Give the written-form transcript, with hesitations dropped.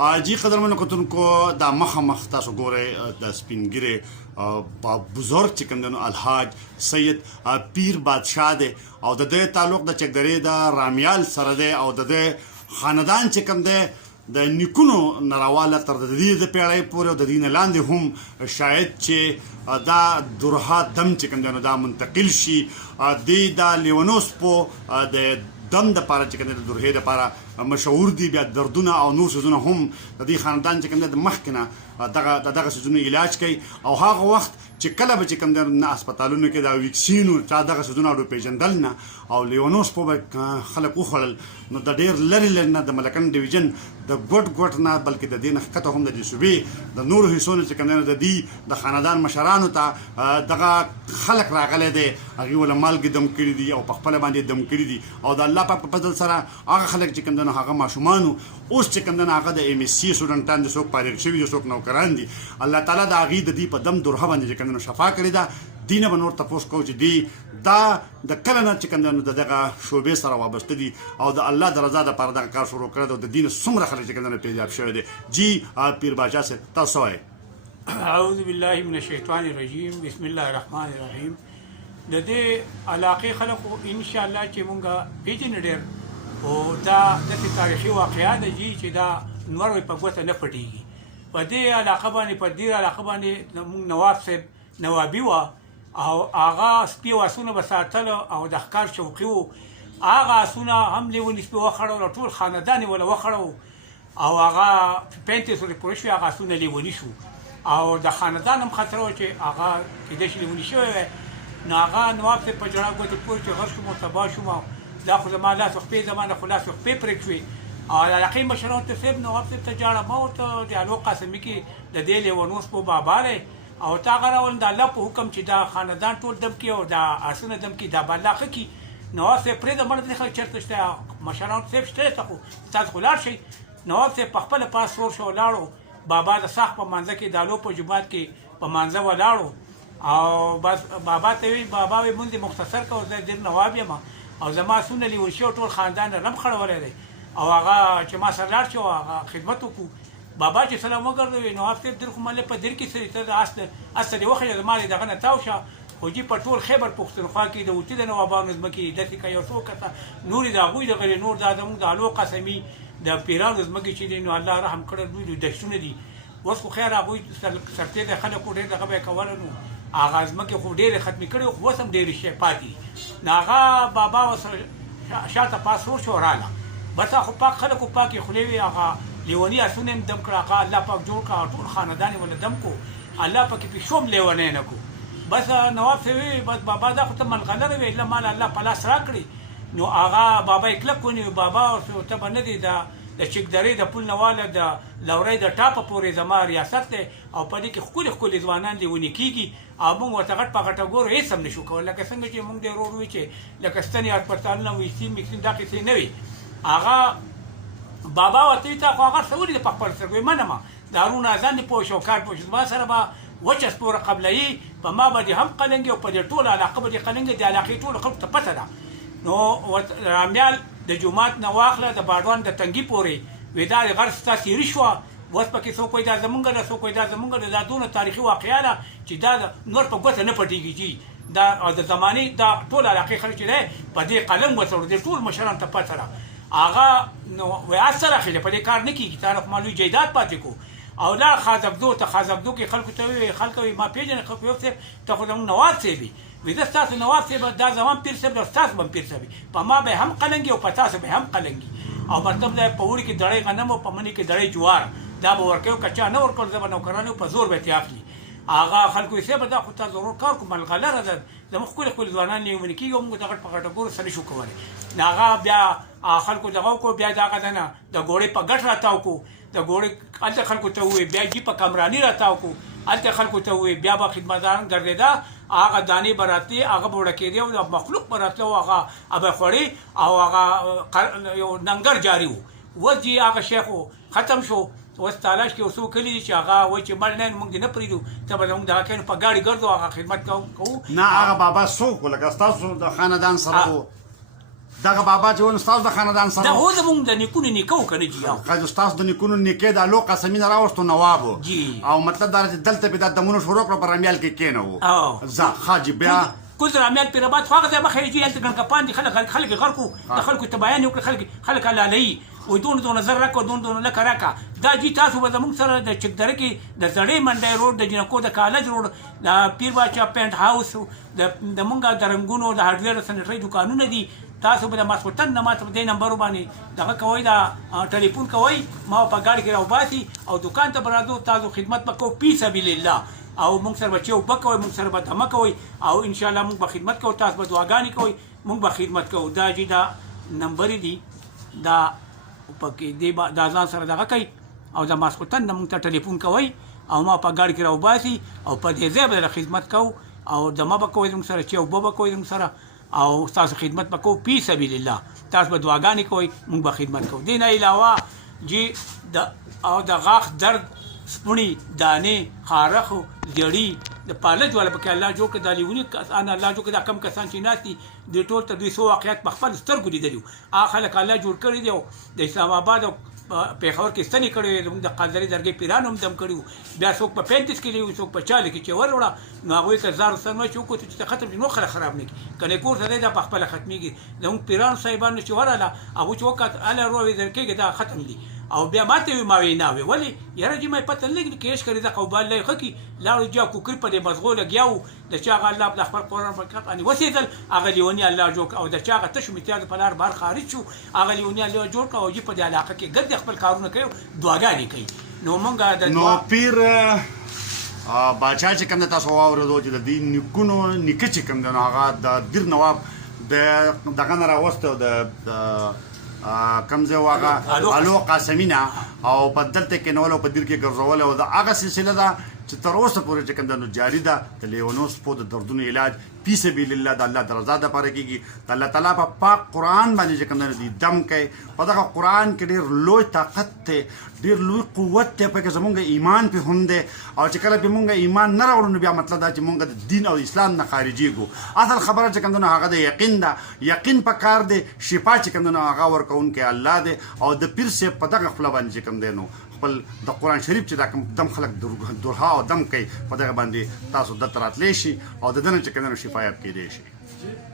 جی قدرمنو کتونکو دا مخ تاسو ګورئ د سپینګیرې بزرګ چې کوم دی نو الحاج سید پیر بادشاه دی او د دې تعلق د چکدرې د رامیال سره دی او د دې خاندان چې کوم دی د نیکونو نراواله تر د دې د پیړۍ پورې او د دین لاندې هم شاید چې دا درها دم چې کوم دی نو دا منتقل شي د لیونوس په د دم د پاره چې کوم د درهې د پاره مشهور دي بیا دردونه او نور سيزونه هم د دې خاندان چې کوم د مخکنه دغه سيزونه علاج کوي او هغه وخت چې کله به چې کوم د هسپتالونو کې دا ویکسین او چا دغه سيزونه اډو پیژندل نه او لیونوس په خلک وخړل نو د ډېر لري نه د ملکن ډیویژن د ګټ نه بلکې د دین حقیقت هم د صوبې د نور حصول چې کوم د دې د خاندان مشرانو ته دغه خلک راغلي دي هغه ول مالګ دم کړی دي او په خپل باندې دم کړی دي او د الله په فضل سره هغه خلک چې کوم هغه ماشومانو اوس چې کوم هغه د ام اس سي سټوډنټان د څوک فارغ شوي د څوک نوکران دي الله تعالی د هغې د دې په دم درها باندې چې کوم شفا کړې ده دینه به نور تپوس کوو چې دی دا د کله نه چې کوم د دغه شعبې سره وابسته دي او د الله د رضا دپاره دغه کار شروع کړی او د دین څومره خلک چې کوم پیجاب شوی دی جی پیر باچا صاحب تاسو وایئ اعوذ بالله من الشیطان الرجیم بسم الله الرحمن الرحیم د دې علاقې خلکو ان شاء الله چې مونږ پیژنو ډېر او دا د تاریخي واقعه ده چې دا نور په ګوته نه پټېږي په دې علاقه باندې مونږ نواب صاحب نوابي وه او هغه سپي آسونه به ساتل او د ښکار شوقي وو هغه آسونه هم لیوني سپي وخړول ټول خاندان یې وله وخړو او هغه 35 ورځې پوره شوې هغه آسونه لیوني شو او د خاندان هم خطر و چې هغه کېدای شي لیوني شوی وی نو هغه نواب صاحب په جړه ګوتې پورې چې غر شوم او تباه شوم دا خو زما لاس خپې زما نه خو لاس خپې پرې شوې او علاقې مشرانو ته صاحب نواب صاحب ته جاړه ما ورته د الو قاسمي کې د دې لیونوس په بابا دی او تا غراول د الله په حکم چې دا خاندان ټول دم کې او دا آسونه دم کې دا بالا کې نواب صاحب پرې د مړه د چرته شته مشرانو صاحب شته ته خو تاسو خلار شي نواب صاحب په خپل پاس سور شو لاړو بابا د صح په منځ کې د الو په جماعت کې په منځ ولاړو او بس بابا ته وی بابا وی مونږ مختصر کو زه د نواب یم او زما سونه لیول شو ټول خاندان رم خړولې دی او هغه چې ما سره لاړ شو هغه خدمت وکړو بابا چې سلام وګرځوي نو هفته در خو مله په در کې سړي ته اصل وخت د مال دغه نه تاوشه خو جی په ټول خیبر پښتونخوا کې د وتی د نوابانو زمکې د څه یو څو کته نور د غوی د غیر نور د ادمو د الو قسمی د پیرانو زمکې چې نو الله رحم کړه دوی د دښتونه دي اوس خو خیر هغه سرته د خلکو ډېر دغه به کول نو اغاز مکه خو ډېر ختم کړي خو وسم ډېر شي پاتې ناغه بابا وسره شاته پاسور شو رااله بس خو پاک خلکو پاکي خلوي هغه لیونی اسونه دم کړه هغه الله پاک جوړ کړه ټول خاندان ول دم کو الله پاک په شوم لیونه نه کو بس نواب سوي بس بابا دا خو ته منغلره وی الا مال الله پلاس را کړی نو هغه بابا کلک ونی بابا او ته باندې دا د چکدرې د پل نواله د لورې د ټاپه پورې زما ریاست دی او په دې کې ښکلي ځوانان دي ونې کېږي او موږ ورته غټ په غټه ګورو هېڅ هم نه شو کولی لکه څنګه چې موږ ډېر ورور وي چې لکه ستنې هسپتالونه ویکسین میکسین دا کیسې نه وي هغه بابا ورته وي تا خو هغه څه ولید په خپل سر وایي منمه د هارون اذان دې پوه شو کار پوه شو زما سره به وچه سپوره قبلهیي په ما باندې هم قلنګي او په دې ټوله علاقه باندې قلنګي د علاقې ټولو خلکو ته پته ده نو رامیال د جومات نه واخله د باډوان د تنګي پورې ودا غر ستا سیری شو اوس پکې څوک وایي دا زمونږ ده څوک وایي دا زمونږ ده دا دونه تاریخي واقعه ده چې دا نور په ګوته نه پټېږي چې دا د زمانې دا ټول علاقې خلک چې دی په دې قلم وسړو د ټول مشران ته پته ده هغه نو وایي اثر اخلي په دې کار نه کېږي تا خو مالوي جایداد پاتې کو او لا خازبدو ته خازبدو کې خلکو ته وایي خلکو ما پېژنې خلکو یو صاحب ته خو زموږ نواب صاحب وي وي زه ستاسو نواب صاحب دا زمان پیر صاحب او ستاسو به هم پیر صاحب په ما به هم قلنګي او په تاسو به هم قلنګي او مطلب دا په وړي کې دړۍ غنم او په مني کې دړۍ جوار دا به ورکوي کچا نه ورکول زه به نوکرانو په زور به ترې اخلي هغه خلکو یې صاحب دا خو تا ضرور کار کوم ملغلره ده زموږ ښکلي ځوانان لیوني کېږي او موږ د غټ په غټه ګورو سره شو کولی نو هغه بیا خلکو دغه وکړو بیا دغه ده نه د ګوړې په ګټ راتاو کړو د ګوړې هلته خلکو ته ووایي بیا جي په کمراني راتاو کړو هلته خلکو ته ووایي بیا به خدمتداران ګرځېده هغه دانې به راتلې هغه به وړه کېدې او د مخلوق به راتله او هغه به خوړې او هغه یو ننګر جاري و اوس جي هغه شیخ ختم شو اوس تالاش کې اوسو کلی دي چې هغه وایي چې مړ نه موږ دې نه پرېږدو ته به زموږ دغه کینو په ګاډي ګرځو هغه خدمت کوو نه هغه بابا څوک و لکه ستاسو د خاندان سره و دغه بابا چې ون استاد د خاندان دا سره هو زمونږ د نیکونو نیکه و که نه جي او قاضي استاد د نیکونو نیکه د لو قسمینه راوستو نوابو جی. او مطلب دا چې دلته به د دمونو شروع کړو پر امیال کې کېنو او. زه خاجي بیا كل عمال بيربات فاغ زي ما خيجي انت كان كبان دي خلق غرقو خلق تباين وخلق خلق على ودون زرك ودون لك راكا دا جي تاسو به زمونږ سره د چکدره کې د زړې منډۍ روډ د جنکو د کالج روډ د پیر باچا پینټ هاوس د مونږه د رنګونو د هارډویر سنټري دکانونه دي تاسو به د ماسپټن نه ماته د نمبر باندې دغه کوي دا ټلیفون کوي ما په ګاډي کې راوباسي او دکان ته برادو تاسو خدمت وکړو پی سبیل الله او مونږ سره بچو بکوي مونږ سره به دمه کوي او ان شاء الله مونږ به خدمت کوو تاسو به دعاګانې کوي مونږ به خدمت کوو دا جی دا نمبر دي دا پکې دی دا ځان سره دغه کوي او د ماسپټن نه مونږ ته ټلیفون کوي او ما په ګاډي کې راوباسي او په دې ځای به خدمت کوو او دمه به کوي زموږ سره چې او به کوي زموږ سره او تاسو خدمت وکړو پی سبیل الله تاسو به دعاګانې کوي مونږ به خدمت کوو دین علاوه جی او د غاښ درد سپونی دانه خارخ جړی د پالج والا پکې الله جوړ کړ د لیونی انا الله جوړ کړ د کم کسان چې ناشتي د ټول ته 200 واقعیت په خپل سترګو لیدلو خلک الله جوړ کړی دی د اسلام آباد پیښور کې ستنې کړې د قادری درګې پیران هم دم کړیو بیا څوک په 35 کې لیو څوک په 40 کې چې وروړه نو هغه ته زار سره چې کو چې ختم نو خراب نه کی کنه کور ته د په خپل ختميږي زموږ پیران صاحبانو چې وراله هغه چې وخت اله روي درکې دا ختم دي او بیا ماته وی ما ویناوي ولی یاره جی مې پته لګی کېش کړی دا قوبال لای خکی لاړو جا کوکر په دې مزغوله گیاو د چا الله په خپل قران په کټ ان وسیدل هغه لیونی الله جوړ او د چا تشو میتیاز په لار بار خارج شو هغه لیونی الله جوړ او جی په دې علاقه کې ګرځي خپل کارونه کوي دعاګانې کوي نو مونږه د نو پیر باچا چې کوم تاسو واورېدو چې د دین نکونو نکه چې کوم د هغه د دیر نواب د دغه نه راوسته د کم ځای واغه الو قاسمینه او په دلته کې نو په دیر کې ګرځول او د هغه سلسله ده چې تر اوسه پورې چې کوم د جاری ده د لیونو سپو د دردونو علاج فی سبیل الله د الله درزا د پاره کېږي د الله تعالی په پاک قران باندې چې کوم د دم کوي په دغه قران کې ډېر لوی طاقت ته ډېر لوی قوت ته په کې زمونږ ایمان په هونده او چې کله به مونږ ایمان نه راوړو بیا مطلب دا چې مونږ د دین او اسلام نه خارجيږو اصل خبره چې کوم د هغه د یقین ده یقین په کار دی شفا چې کوم د هغه ورکون کې الله دی او د پیر سه په دغه خپل باندې چې کوم دی نو خپل د قران شریف چې دا کوم دم خلق درها او دم کوي په دغه باندې تاسو د تراتلی شي او د دنه چې کوم شفایت کې دی شي